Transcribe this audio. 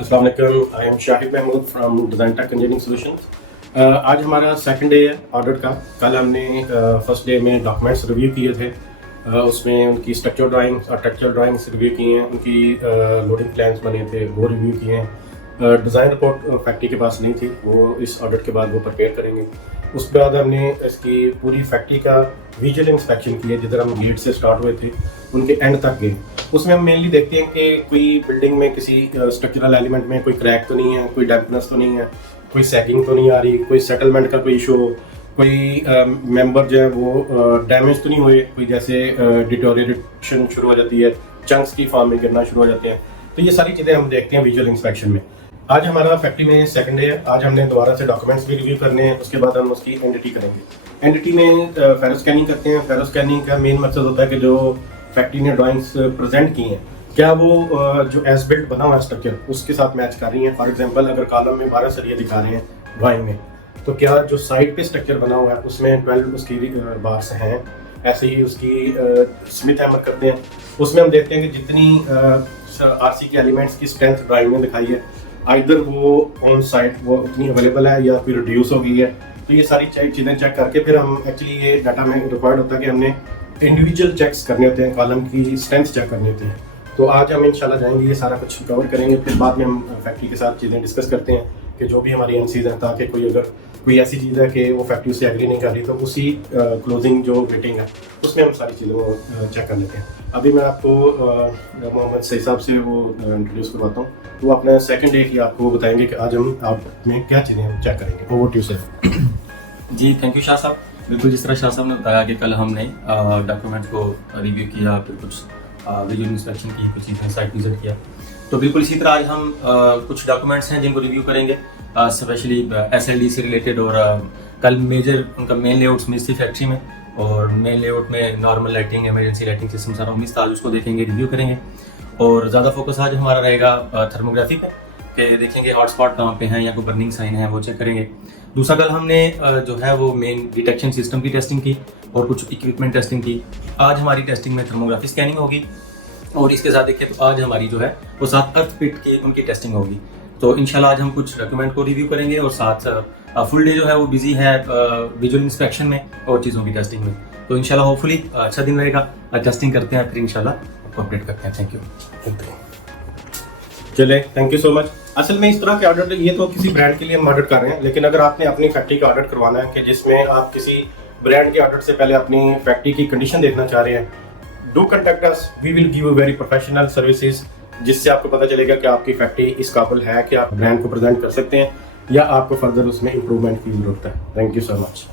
अस्सलाम वालेकुम, I am Shahid Mahmood from design tech engineering solutions. आज हमारा सेकंड डे है ऑडिट का। कल हमने फर्स्ट डे में डॉक्यूमेंट्स रिव्यू किए थे। उसमें उनकी स्ट्रक्चर ड्राइंग्स और टेक्सचुअल ड्राइंग्स रिव्यू की हैं, उनकी लोडिंग प्लान्स बने थे वो रिव्यू किए हैं। डिज़ाइन रिपोर्ट फैक्ट्री के पास नहीं थी, वो इस ऑडिट के बाद वो प्रिपेयर करेंगे। उसके बाद हमने इसकी पूरी फैक्ट्री का विजुअल इंस्पेक्शन किया, जिधर हम गेट से स्टार्ट हुए थे उनके एंड तक गए। उसमें हम मेनली देखते हैं कि कोई बिल्डिंग में किसी स्ट्रक्चरल एलिमेंट में कोई क्रैक तो नहीं है, कोई डैम्पनेस तो नहीं है, कोई सैगिंग तो नहीं आ रही, कोई सेटलमेंट का कोई इशू हो, कोई मेंबर जो है वो डैमेज तो नहीं हुए, कोई जैसे डिटोरिएशन शुरू हो जाती है, चंक्स की फॉर्म में गिरना शुरू हो जाते हैं। तो ये सारी चीज़ें हम देखते हैं विजुअल इंस्पेक्शन में। आज हमारा फैक्ट्री में सेकंड डे है। आज हमने दोबारा से डॉक्यूमेंट्स भी रिव्यू करने हैं, उसके बाद हम उसकी एनडीटी करेंगे। एनडीटी में फेरो स्कैनिंग करते हैं। फेरो स्कैनिंग का मेन मकसद होता है कि जो फैक्ट्री ने ड्राइंग्स प्रेजेंट की हैं, क्या वो जो एज बिल्ट बना हुआ है स्ट्रक्चर उसके साथ मैच कर रही हैं। फॉर एग्जांपल, अगर कॉलम में 12 सरिये दिखा रहे हैं ड्राइंग में, तो क्या जो साइड पे स्ट्रक्चर बना हुआ है उसमें 12 उसकी बार्स हैं। ऐसे ही उसकी स्मिथ हैमर करते हैं, उसमें हम देखते हैं कि जितनी आरसी के एलिमेंट्स की स्ट्रेंथ ड्राइंग में दिखाई है, आइदर वो ऑन साइट वो उतनी अवेलेबल है या फिर रिड्यूस हो गई है। तो ये सारी चीज़ें चेक करके फिर हम एक्चुअली ये डाटा में रिक्वायर्ड होता है कि हमने इंडिविजुअल चेक्स करने होते हैं, कॉलम की स्ट्रेंथ चेक करनी होती है। तो आज हम इंशाल्लाह जाएंगे, ये सारा कुछ कवर करेंगे। फिर बाद में हम फैक्ट्री के साथ चीज़ें डिस्कस करते हैं कि जो भी हमारी एनसीज हैं, ताकि कोई ऐसी चीज़ है कि वो फैक्ट्री से एग्री नहीं कर रही, तो उसी क्लोजिंग जो मीटिंग है उसमें हम सारी चीज़ों को चेक कर लेते हैं। अभी मैं आपको मोहम्मद सही साहब से वो इंट्रोड्यूस करवाता हूँ। वो अपना सेकंड डे की आपको बताएंगे कि आज हम आप में क्या चीज़ें हम चेक करेंगे। Over to sir. जी थैंक यू शाह साहब। बिल्कुल जिस तरह शाह साहब ने बताया कि कल हमने डॉक्यूमेंट को रिव्यू किया, फिर कुछ विजुअल इंस्पेक्शन की, कुछ चीज़ें साइट विजिट किया, तो बिल्कुल इसी तरह आज हम कुछ डॉक्यूमेंट्स हैं जिनको रिव्यू करेंगे, स्पेशली SLD से रिलेटेड। और कल मेजर उनका मेन लेआउट मिस थी फैक्ट्री में, और मेन लेआउट में normal lighting, emergency lighting system सारा मिस था। आज उसको देखेंगे, रिव्यू करेंगे। और ज़्यादा फोकस आज हमारा रहेगा थर्मोग्राफी पे, कि देखेंगे हॉटस्पॉट कहाँ पे हैं या कोई बर्निंग साइन है वो चेक करेंगे। दूसरा कल हमने जो है वो मेन डिटेक्शन सिस्टम की टेस्टिंग की और कुछ इक्विपमेंट टेस्टिंग की। आज हमारी टेस्टिंग में थर्मोग्राफी स्कैनिंग होगी, और इसके साथ देखिए तो आज हमारी जो है वो साथ अर्थ पिट की उनकी टेस्टिंग होगी। तो इंशाल्लाह आज हम कुछ डॉक्यूमेंट को रिव्यू करेंगे, और साथ फुल डे जो है वो बिजी है विजुअल इंस्पेक्शन में और चीज़ों की टेस्टिंग में। तो इंशाल्लाह होपफुली अच्छा दिन रहेगा। टेस्टिंग करते हैं, फिर इंशाल्लाह आपको अपडेट करते हैं। Thank you. चले, थैंक यू सो मच। असल में इस तरह के ऑर्डर, ये तो किसी ब्रांड के लिए हम ऑर्डर कर रहे हैं, लेकिन अगर आपने अपनी फैक्ट्री का ऑर्डर करवाना है कि जिसमें आप किसी ब्रांड के ऑर्डर से पहले अपनी फैक्ट्री की कंडीशन देखना चाह रहे हैं, do contact us. We will give you very professional services, जिससे आपको पता चलेगा कि आपकी फैक्ट्री इस काबिल है कि आप ब्रांड को प्रेजेंट कर सकते हैं या आपको फर्दर उसमें इंप्रूवमेंट की जरूरत है। Thank you so much.